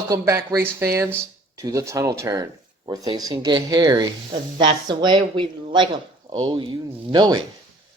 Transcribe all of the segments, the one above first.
Welcome back, race fans, to the Tunnel Turn, where things can get hairy. But that's the way we like them. Oh, you know it.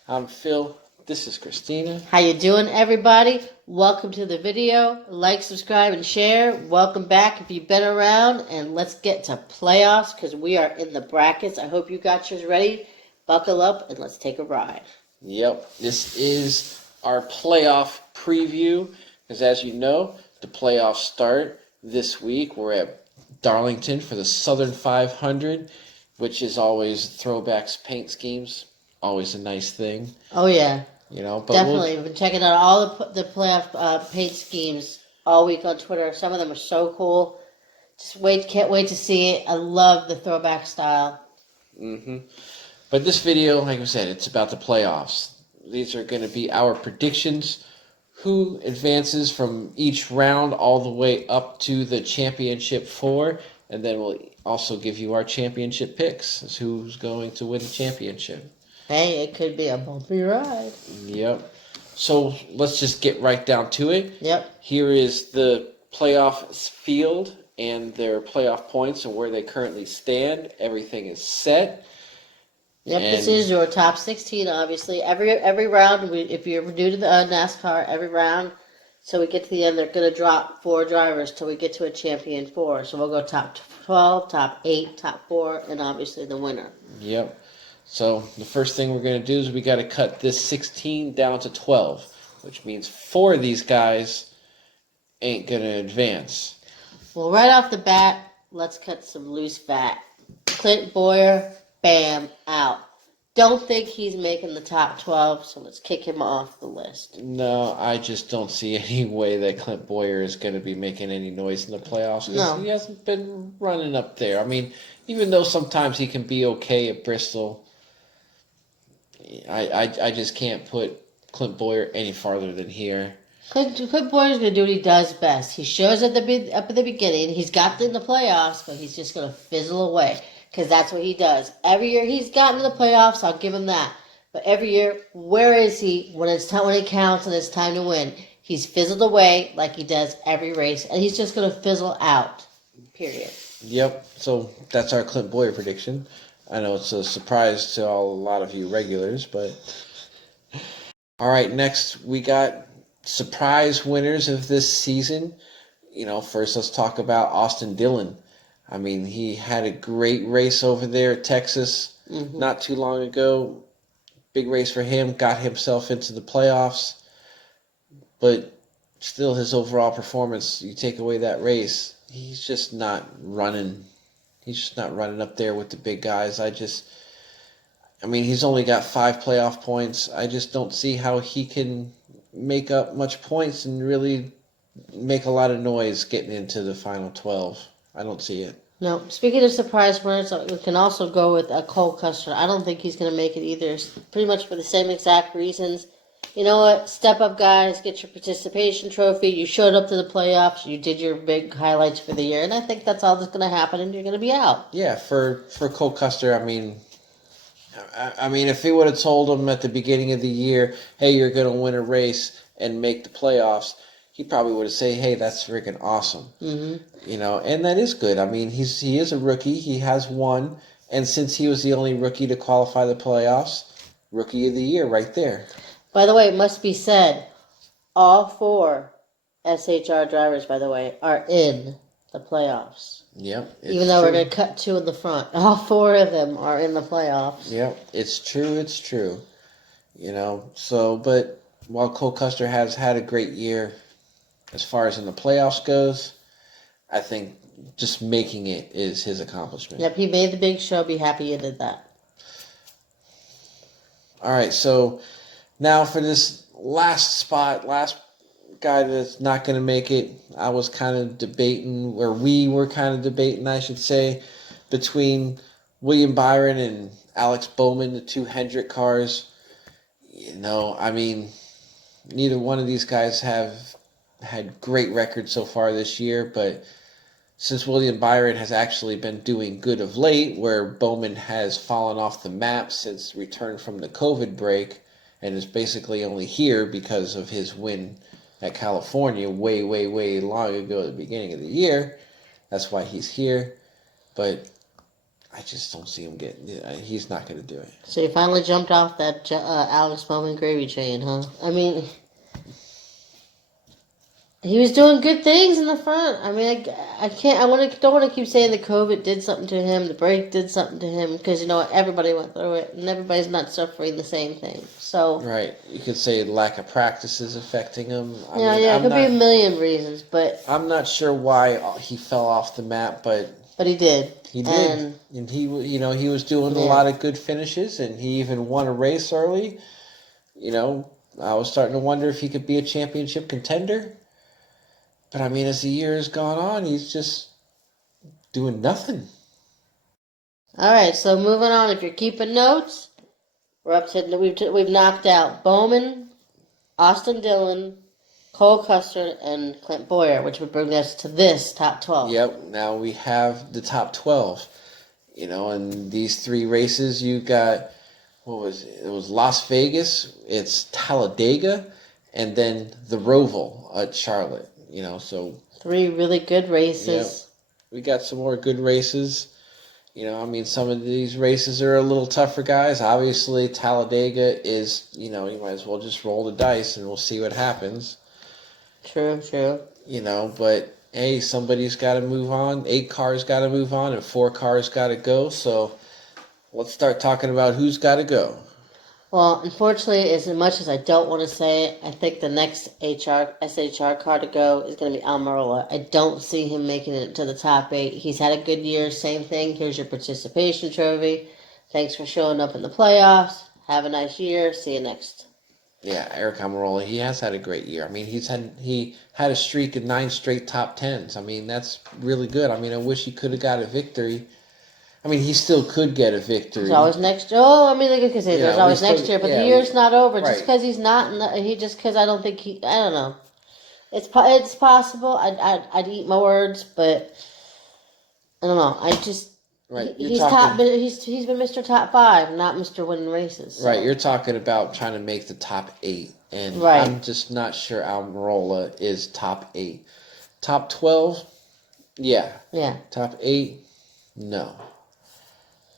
I'm Phil. This is Christina. How you doing, everybody? Welcome to the video. Like, subscribe, and share. Welcome back if you've been around. And let's get to playoffs because we are in the brackets. I hope you got yours ready. Buckle up and let's take a ride. Yep, this is our playoff preview because, as you know, the playoffs start this week. We're at Darlington for the Southern 500, which is always throwbacks paint schemes. Always a nice thing. Oh, yeah. But definitely. We've been checking out all the playoff paint schemes all week on Twitter. Some of them are so cool. Can't wait to see it. I love the throwback style. But this video, like I said, it's about the playoffs. These are going to be our predictions. Who advances from each round all the way up to the championship 4. And then we'll also give you our championship picks as who's going to win the championship. Hey, it could be a bumpy ride. Yep. So let's just get right down to it. Yep. Here is the playoff field and their playoff points and where they currently stand. Everything is set. Yep, this is your top 16, obviously. Every round, if you're new to the NASCAR, every round, so we get to the end, they're going to drop 4 drivers till we get to a champion 4. So we'll go top 12, top 8, top 4, and obviously the winner. Yep. So the first thing we're going to do is we got to cut this 16 down to 12, which means 4 of these guys ain't going to advance. Well, right off the bat, let's cut some loose fat. Clint Boyer, bam, out. Don't think he's making the top 12, so let's kick him off the list. No, I just don't see any way that Clint Boyer is going to be making any noise in the playoffs because he hasn't been running up there. I mean, even though sometimes he can be okay at Bristol, I just can't put Clint Boyer any farther than here. Clint Boyer's going to do what he does best. He shows up at the beginning. He's got in the playoffs, but he's just going to fizzle away because that's what he does. Every year he's gotten to the playoffs, I'll give him that. But every year, where is he when it counts and it's time to win? He's fizzled away like he does every race, and he's just going to fizzle out, period. Yep, so that's our Clint Boyer prediction. I know it's a surprise to a lot of you regulars, but... All right, next we got surprise winners of this season. First let's talk about Austin Dillon. I mean, he had a great race over there at Texas not too long ago. Big race for him, got himself into the playoffs. But still, his overall performance, you take away that race, he's just not running. He's just not running up there with the big guys. He's only got 5 playoff points. I just don't see how he can make up much points and really make a lot of noise getting into the final 12. I don't see it. No. Speaking of surprise winners, we can also go with Cole Custer. I don't think he's going to make it either. Pretty much for the same exact reasons. You know what? Step up, guys. Get your participation trophy. You showed up to the playoffs. You did your big highlights for the year. And I think that's all that's going to happen, and you're going to be out. Yeah, for Cole Custer, I mean, if he would have told him at the beginning of the year, hey, you're going to win a race and make the playoffs, he probably would have said, hey, that's freaking awesome. And that is good. I mean, he is a rookie. He has won. And since he was the only rookie to qualify the playoffs, rookie of the year right there. By the way, it must be said, all 4 SHR drivers, by the way, are in the playoffs. Yep. Even though we're going to cut 2 in the front. All 4 of them are in the playoffs. Yep. It's true. But while Cole Custer has had a great year as far as in the playoffs goes, I think just making it is his accomplishment. Yep, he made the big show. Be happy he did that. All right, so now for this last guy that's not going to make it, we were kind of debating, I should say, between William Byron and Alex Bowman, the 2 Hendrick cars. Neither one of these guys have had great records so far this year, but since William Byron has actually been doing good of late, where Bowman has fallen off the map since return from the COVID break and is basically only here because of his win at California way, way, way long ago at the beginning of the year. That's why he's here. But I just don't see him getting. He's not going to do it. So you finally jumped off that Alex Bowman gravy train, huh? I mean, he was doing good things in the front. I mean, I can't. Don't want to keep saying the COVID did something to him, the break did something to him, because you know what, everybody went through it, and everybody's not suffering the same thing. So right, you could say lack of practice is affecting him. Yeah, it could be a million reasons, but I'm not sure why he fell off the map, but he did. He did, and he was doing a lot of good finishes, and he even won a race early. I was starting to wonder if he could be a championship contender. But I mean, as the year has gone on, he's just doing nothing. All right, so moving on. If you're keeping notes, we're up to we've knocked out Bowman, Austin Dillon, Cole Custer, and Clint Boyer, which would bring us to this top 12. Yep. Now we have the top 12. In these three races, you got what was it? It was Las Vegas, it's Talladega, and then the Roval at Charlotte. So three really good races. We got some more good races. Some of these races are a little tough for guys. Obviously, Talladega is, you might as well just roll the dice and we'll see what happens. True. But hey, somebody's got to move on. 8 cars got to move on, and 4 cars got to go. So let's start talking about who's got to go. Well, unfortunately, as much as I don't want to say it, I think the next SHR car to go is going to be Almirola. I don't see him making it to the top 8. He's had a good year. Same thing. Here's your participation trophy. Thanks for showing up in the playoffs. Have a nice year. See you next. Yeah, Eric Almirola, he has had a great year. I mean, he had a streak of 9 straight top 10s. I mean, that's really good. I mean, I wish he could have got a victory. I mean, he still could get a victory. There's always next. Oh, I mean, like I can say, there's always next year, but the year's not over. Just because he's not, because I don't think I don't know. It's possible. I'd eat my words, but I don't know. He's top. But he's been Mr. Top 5, not Mr. Winning Races. So. Right, you're talking about trying to make the top 8, and I'm just not sure Almirola is top 8. Top 12, yeah. Top 8, no.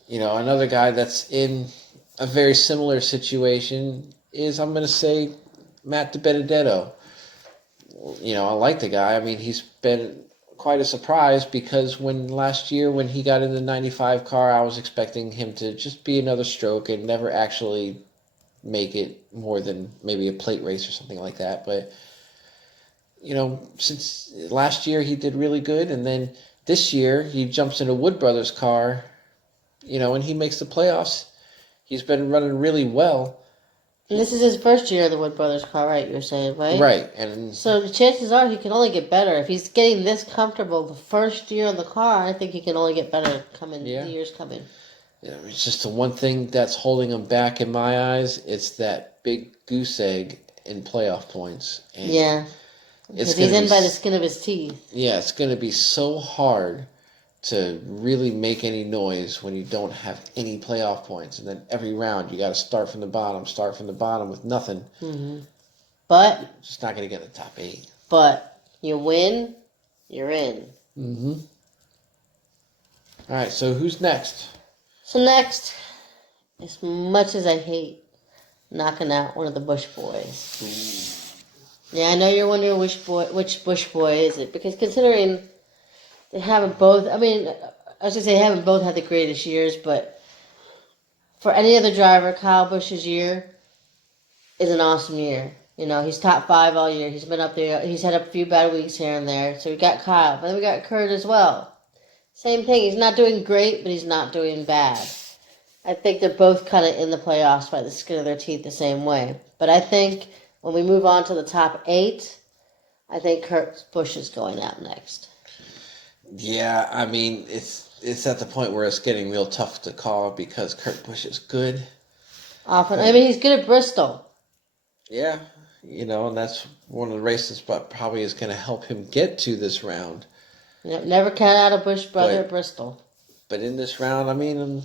Another guy that's in a very similar situation is, I'm going to say, Matt DiBenedetto. I like the guy. I mean, he's been quite a surprise because last year when he got in the 95 car, I was expecting him to just be another stroke and never actually make it more than maybe a plate race or something like that. But, since last year he did really good, and then this year he jumps in a Wood Brothers car, and he makes the playoffs. He's been running really well. And this is his first year of the Wood Brothers car, right? You're saying, right? Right. And so the chances are he can only get better. If he's getting this comfortable the first year of the car, I think he can only get better the years coming. It's just the one thing that's holding him back in my eyes. It's that big goose egg in playoff points. And because he's in by the skin of his teeth. Yeah, it's going to be so hard to really make any noise when you don't have any playoff points. And then every round you got to start from the bottom with nothing. Mm-hmm. But you're just not going to get the top 8. But you win, you're in. Mm-hmm. All right, so who's next? So next, as much as I hate knocking out one of the Bush boys. Ooh. Yeah, I know you're wondering which Bush boy is it, because considering they haven't both, I mean, I was going to say they haven't both had the greatest years, but for any other driver, Kyle Busch's year is an awesome year. He's top 5 all year. He's been up there. He's had a few bad weeks here and there. So we got Kyle, but then we got Kurt as well. Same thing. He's not doing great, but he's not doing bad. I think they're both kind of in the playoffs by the skin of their teeth the same way. But I think when we move on to the top 8, I think Kurt Busch is going out next. Yeah, I mean, it's at the point where it's getting real tough to call because Kurt Busch is good. Often. I mean, he's good at Bristol. Yeah, and that's one of the races but probably is going to help him get to this round. Yep, never count out a Busch brother at Bristol. But in this round, I mean,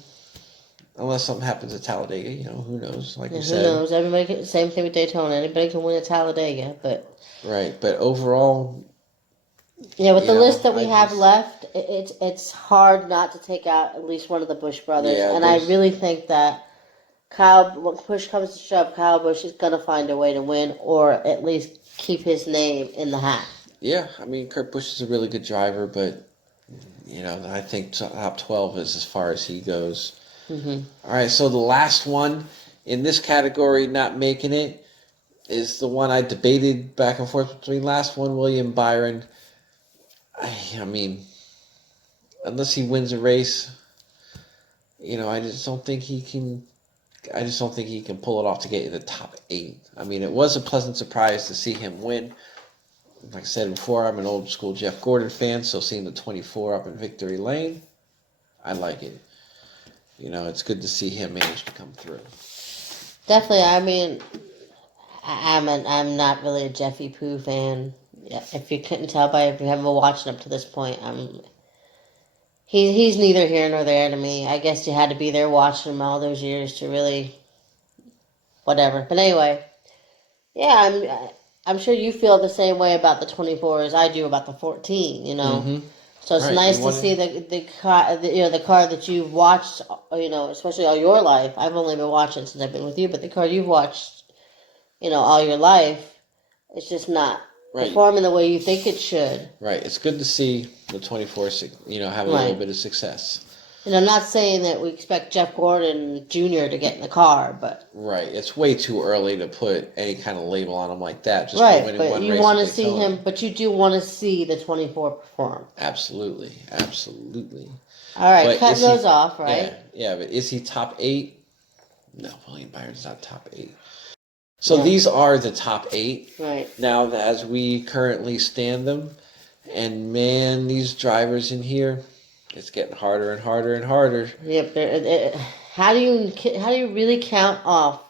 unless something happens at Talladega, who knows? Like you Who said, knows? Everybody can, same thing with Daytona. Anybody can win at Talladega, but right? But overall, yeah, with the list that I we have just left, it's hard not to take out at least one of the Busch brothers, yeah, and I there's really think that when push comes to shove, Kyle Busch is going to find a way to win, or at least keep his name in the hat. yeah. I mean, Kurt Busch is a really good driver, but I think top 12 is as far as he goes. Mm-hmm. All right, so the last one in this category not making it is the one I debated back and forth between last one, William Byron. I mean, unless he wins a race, I just don't think he can. I just don't think he can pull it off to get in the top 8. I mean, it was a pleasant surprise to see him win. Like I said before, I'm an old school Jeff Gordon fan, so seeing the 24 up in victory lane, I like it. It's good to see him manage to come through. Definitely. I mean, I'm not really a Jeffy Pooh fan. Yeah, if you couldn't tell by if you haven't been watching up to this point, he's neither here nor there to me. I guess you had to be there watching him all those years to really whatever. But anyway, yeah, I'm sure you feel the same way about the 24 as I do about the 14. Mm-hmm. So it's Right. nice to see the car, the car that you've watched, especially all your life. I've only been watching since I've been with you, but the car you've watched, all your life, it's just not Right. performing the way you think it should. Right. It's good to see the 24, have a little bit of success. And I'm not saying that we expect Jeff Gordon Jr. to get in the car, but right, it's way too early to put any kind of label on him like that. Just right, for winning but one you race want at to see Daytona. him, but you do want to see the 24 perform. Absolutely, absolutely. All right, but cutting those off, right? Yeah, but is he top 8? No, William Byron's not top 8. So these are the top 8. Right. Now, as we currently stand them, and man, these drivers in here, it's getting harder and harder and harder. Yep. How do you really count off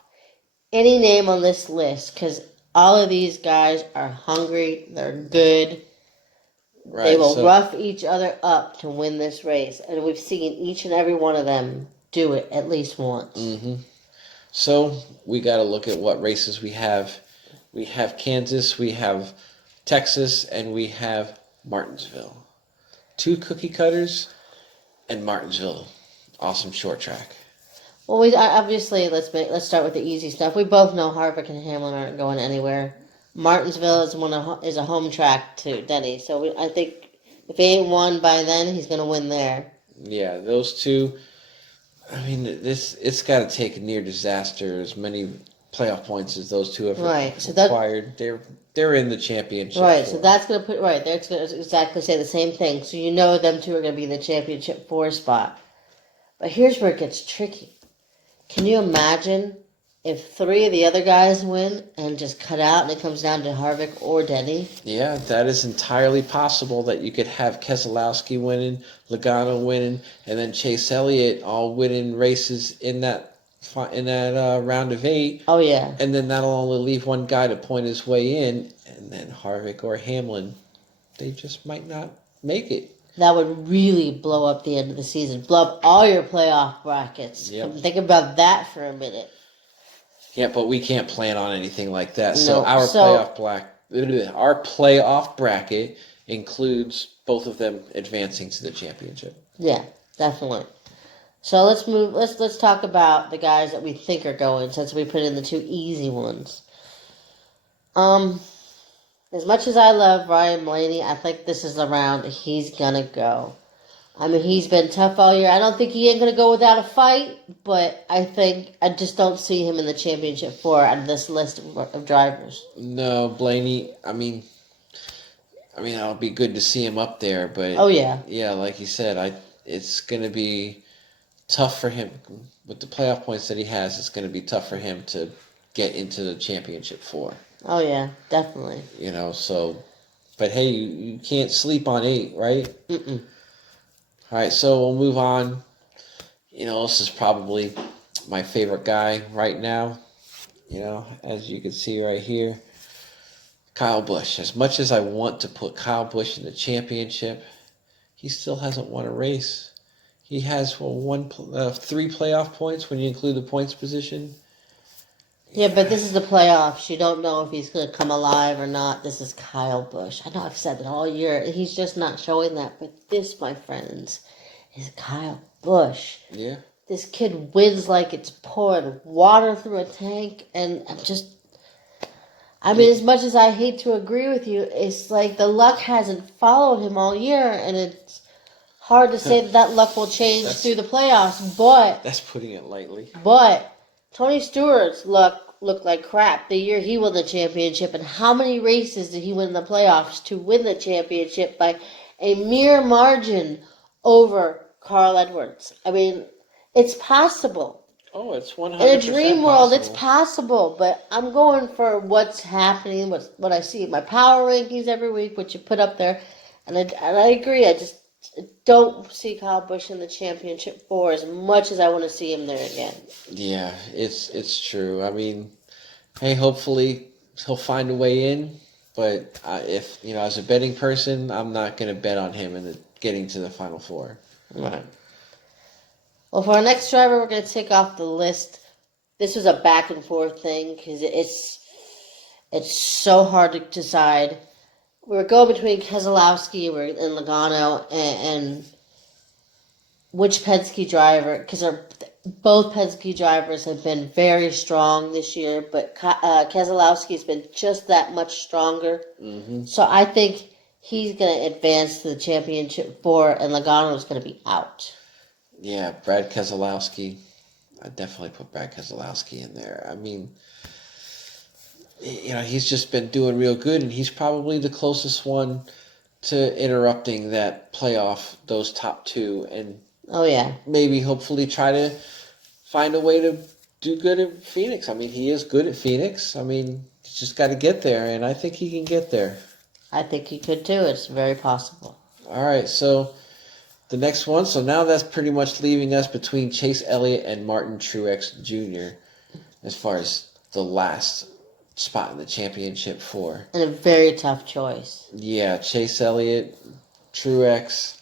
any name on this list? Because all of these guys are hungry. They're good. Right, they will rough each other up to win this race, and we've seen each and every one of them do it at least once. Mm-hmm. So we got to look at what races we have. We have Kansas, we have Texas, and we have Martinsville. 2 cookie cutters and Martinsville. Awesome short track. Well, we obviously let's start with the easy stuff. We both know Harvick and Hamlin aren't going anywhere. Martinsville is a home track to Denny, so I think if he ain't won by then, he's going to win there. Yeah, those two. I mean, it's got to take a near disaster as many playoff points as those two have required. They're in the championship. Right, so that's going to put That's going to exactly say the same thing. So you know them two are going to be in the championship 4 spot. But here's where it gets tricky. Can you imagine if 3 of the other guys win and just cut out and it comes down to Harvick or Denny? Yeah, that is entirely possible that you could have Keselowski winning, Logano winning, and then Chase Elliott all winning races in that round of 8. Oh, yeah. And then that'll only leave one guy to point his way in, and then Harvick or Hamlin, they just might not make it. That would really blow up the end of the season. Blow up all your playoff brackets. Yep. Think about that for a minute. Yeah, but we can't plan on anything like that. No. So our playoff bracket includes both of them advancing to the championship. Yeah, definitely. So let's move. Let's talk about the guys that we think are going, since we put in the 2 easy ones. As much as I love Ryan Blaney, I think this is the round he's gonna go. I mean, he's been tough all year. I don't think he ain't gonna go without a fight, but I just don't see him in the championship 4 out of this list of drivers. No, Blaney. I mean, it'll be good to see him up there, but oh yeah, like you said, it's gonna be tough for him with the playoff points that he has. It's gonna be tough for him to get into the championship 4. Oh yeah, definitely. But hey, you can't sleep on 8, right? Mm-mm. All right, so we'll move on. This is probably my favorite guy right now. As you can see right here, Kyle Busch. As much as I want to put Kyle Busch in the championship, he still hasn't won a race. He has 3 playoff points when you include the points position. Yeah, but this is the playoffs. You don't know if he's going to come alive or not. This is Kyle Busch. I know I've said that all year. He's just not showing that. But this, my friends, is Kyle Busch. Yeah. This kid wins like it's pouring water through a tank. And I mean, as much as I hate to agree with you, it's like the luck hasn't followed him all year. And it's hard to say that luck will change through the playoffs. But that's putting it lightly. But Tony Stewart's luck looked like crap the year he won the championship. And how many races did he win in the playoffs to win the championship by a mere margin over Carl Edwards? I mean, it's possible. Oh, it's 100% In a dream world, possible. it's possible. But I'm going for what's happening, what I see in my power rankings every week, which you put up there. And I agree. I just don't see Kyle Busch in the championship 4 as much as I want to see him there again. Yeah, it's true. I mean, hey, hopefully he'll find a way in. But if as a betting person, I'm not going to bet on him in getting to the Final Four. Right. Well, for our next driver, we're going to take off the list. This was a back and forth thing because it's so hard to decide. We were going between Keselowski and Logano and which Penske driver, because both Penske drivers have been very strong this year, but Keselowski's been just that much stronger. Mm-hmm. So I think he's going to advance to the championship 4, and Logano's going to be out. Yeah, Brad Keselowski. I definitely put Brad Keselowski in there. I mean, he's just been doing real good, and he's probably the closest one to interrupting that playoff, those top 2, and oh yeah, maybe hopefully try to find a way to do good at Phoenix. I mean, he is good at Phoenix. I mean, he's just got to get there, and I think he can get there. I think he could too. It's very possible. All right, so the next one. So now that's pretty much leaving us between Chase Elliott and Martin Truex Jr. as far as the last spot in the championship 4. And a very tough choice. Yeah, Chase Elliott, Truex.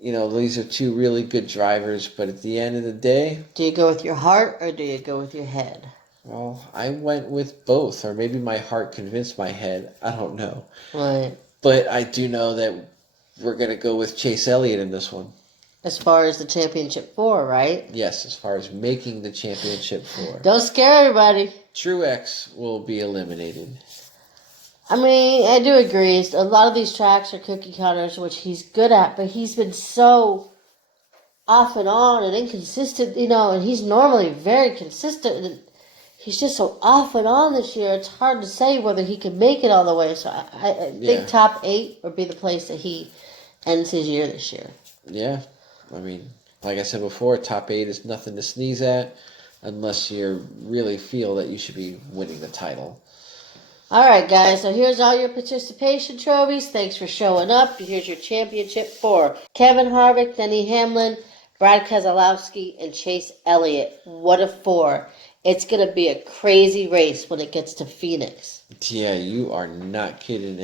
These are 2 really good drivers, but at the end of the day... Do you go with your heart or do you go with your head? Well, I went with both, or maybe my heart convinced my head. I don't know. Right. But I do know that we're going to go with Chase Elliott in this one. As far as the championship 4, right? Yes, as far as making the championship 4. Don't scare everybody. Truex will be eliminated. I mean, I do agree. A lot of these tracks are cookie cutters, which he's good at, but he's been so off and on and inconsistent, and he's normally very consistent. And he's just so off and on this year. It's hard to say whether he can make it all the way. So I think top 8 would be the place that he ends his year this year. Yeah. I mean, like I said before, top 8 is nothing to sneeze at unless you really feel that you should be winning the title. All right, guys. So here's all your participation trophies. Thanks for showing up. Here's your championship 4. Kevin Harvick, Denny Hamlin, Brad Keselowski, and Chase Elliott. What a 4. It's going to be a crazy race when it gets to Phoenix. Yeah, you are not kidding.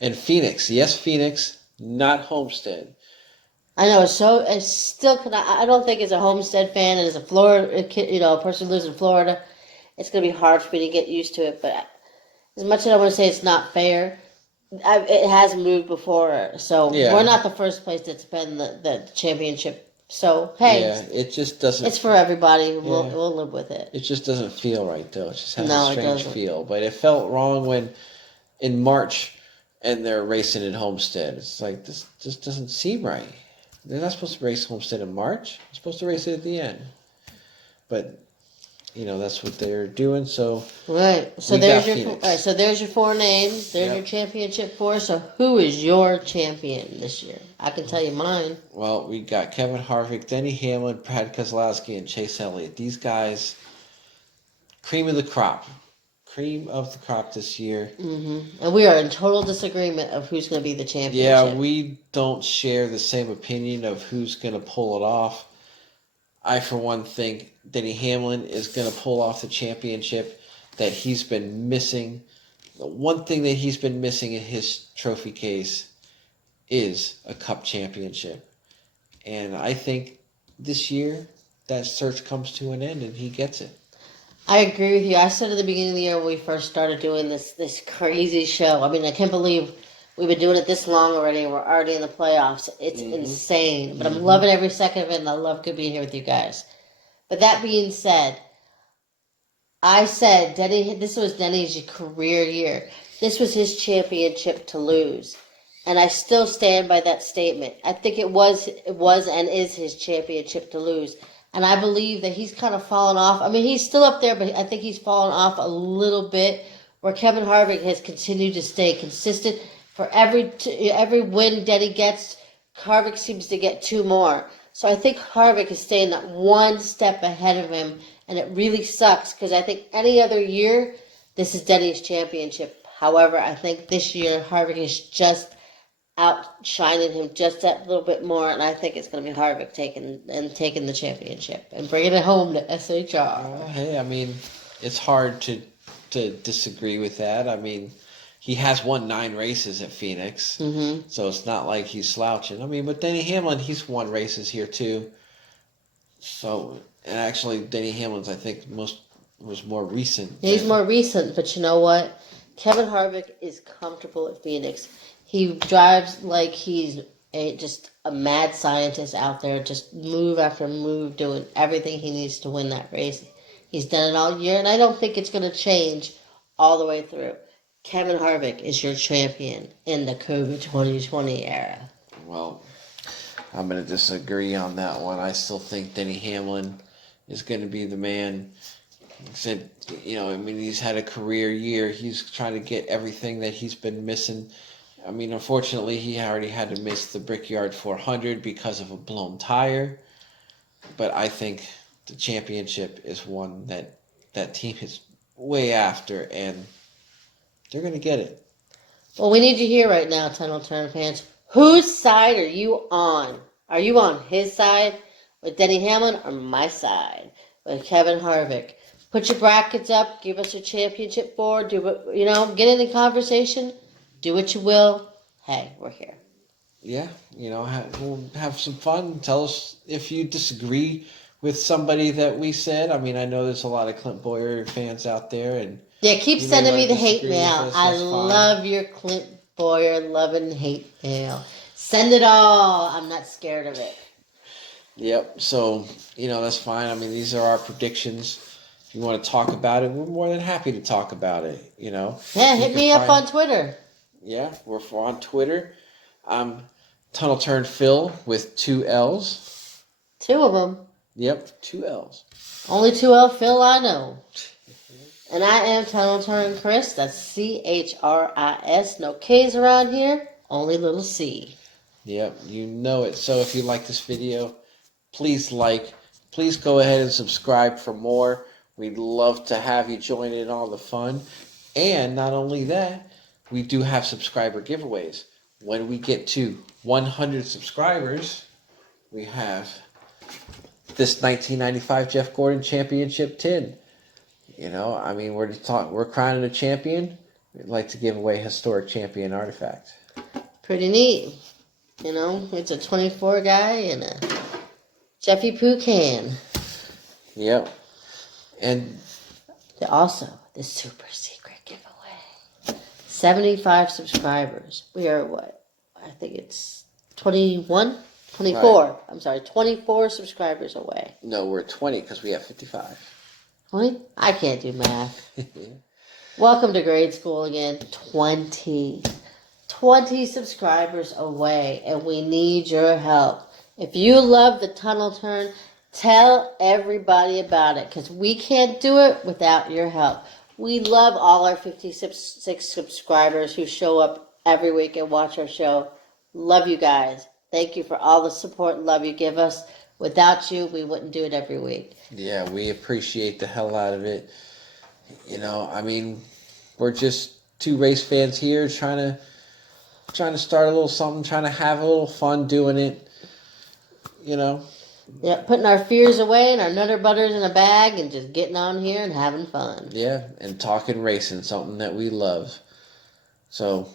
And Phoenix. Yes, Phoenix, not Homestead. I know. So I still I don't think as a Homestead fan and as a Florida kid, a person who lives in Florida, it's going to be hard for me to get used to it. But as much as I want to say it's not fair, it has moved before. So we're not the first place that's been the championship. So, hey. Yeah, it just doesn't... It's for everybody. We'll live with it. It just doesn't feel right, though. It just has a strange feel. But it felt wrong when in March and they're racing in Homestead. It's like, this just doesn't seem right. They're not supposed to race Homestead in March. They're supposed to race it at the end. But... that's what they're doing. So right. So there's your 4 names. There's your championship 4. So who is your champion this year? I can tell you mine. Well, we got Kevin Harvick, Denny Hamlin, Brad Keselowski, and Chase Elliott. These guys, cream of the crop this year. Mm-hmm. And we are in total disagreement of who's going to be the championship. Yeah, we don't share the same opinion of who's going to pull it off. I, for one, think Denny Hamlin is going to pull off the championship that he's been missing. The one thing that he's been missing in his trophy case is a cup championship. And I think this year that search comes to an end and he gets it. I agree with you. I said at the beginning of the year when we first started doing this crazy show. I mean, I can't believe we've been doing it this long already, and we're already in the playoffs. It's insane, but I'm loving every second of it, and I love being here with you guys. But that being said, I said Denny. This was Denny's career year. This was his championship to lose, and I still stand by that statement. I think it was, and is his championship to lose. And I believe that he's kind of fallen off. I mean, he's still up there, but I think he's fallen off a little bit. Where Kevin Harvick has continued to stay consistent. For every win Denny gets, Harvick seems to get two more. So I think Harvick is staying that one step ahead of him, and it really sucks because I think any other year, this is Denny's championship. However, I think this year Harvick is just outshining him just that little bit more, and I think it's going to be Harvick taking the championship and bringing it home to SHR. Hey, I mean, it's hard to disagree with that. I mean, he has won 9 races at Phoenix, so it's not like he's slouching. I mean, but Denny Hamlin, he's won races here too. So, and actually, Denny Hamlin's, I think, was more recent. He's more recent, but you know what? Kevin Harvick is comfortable at Phoenix. He drives like he's just a mad scientist out there, just move after move, doing everything he needs to win that race. He's done it all year, and I don't think it's going to change all the way through. Kevin Harvick is your champion in the COVID 2020 era. Well, I'm going to disagree on that one. I still think Denny Hamlin is going to be the man. Said, I mean, he's had a career year. He's trying to get everything that he's been missing. I mean, unfortunately, he already had to miss the Brickyard 400 because of a blown tire. But I think the championship is one that team is way after, and they're going to get it. Well, we need you here right now, Tunnel Turn fans. Whose side are you on? Are you on his side with Denny Hamlin or my side with Kevin Harvick? Put your brackets up. Give us your championship board. Do what, get in the conversation. Do what you will. Hey, we're here. Yeah, we'll have some fun. Tell us if you disagree with somebody that we said. I mean, I know there's a lot of Clint Boyer fans out there, and yeah, keep sending me the hate mail. I love your Clint Boyer love and hate mail. Send it all. I'm not scared of it. Yep. So that's fine. I mean, these are our predictions. If you want to talk about it, we're more than happy to talk about it. Yeah, hit me up on Twitter. Yeah, we're on Twitter. I'm Tunnel Turn Phill with 2 L's. 2 of them. Yep, 2 L's. Only 2 L Phill I know. And I am Tunnel Turn Chris. That's CHRIS. No K's around here. Only little C. Yep, you know it. So if you like this video, please please go ahead and subscribe for more. We'd love to have you join in all the fun. And not only that, we do have subscriber giveaways. When we get to 100 subscribers, we have this 1995 Jeff Gordon Championship tin. I mean, we're crowning a champion. We'd like to give away a historic champion artifact. Pretty neat. It's a 24 guy and a Jeffy Poo can. Yep. And also, the super secret giveaway. 75 subscribers. We are what? I think it's 21? 24. Right. I'm sorry, 24 subscribers away. No, we're 20 because we have 55. 20? I can't do math. Welcome to grade school again. 20 subscribers away, and we need your help. If you love the Tunnel Turn, tell everybody about it, because we can't do it without your help. We love all our 56 subscribers who show up every week and watch our show. Love you guys. Thank you for all the support and love you give us. Without you, we wouldn't do it every week. Yeah, we appreciate the hell out of it. I mean, we're just 2 race fans here trying to start a little something, trying to have a little fun doing it. Yeah, putting our fears away and our nutter butters in a bag and just getting on here and having fun. Yeah, and talking racing, something that we love. So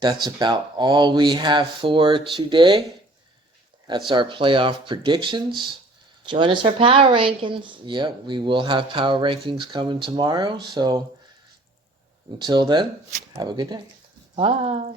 that's about all we have for today. That's our playoff predictions. Join us for power rankings. Yep, we will have power rankings coming tomorrow. So until then, have a good day. Bye.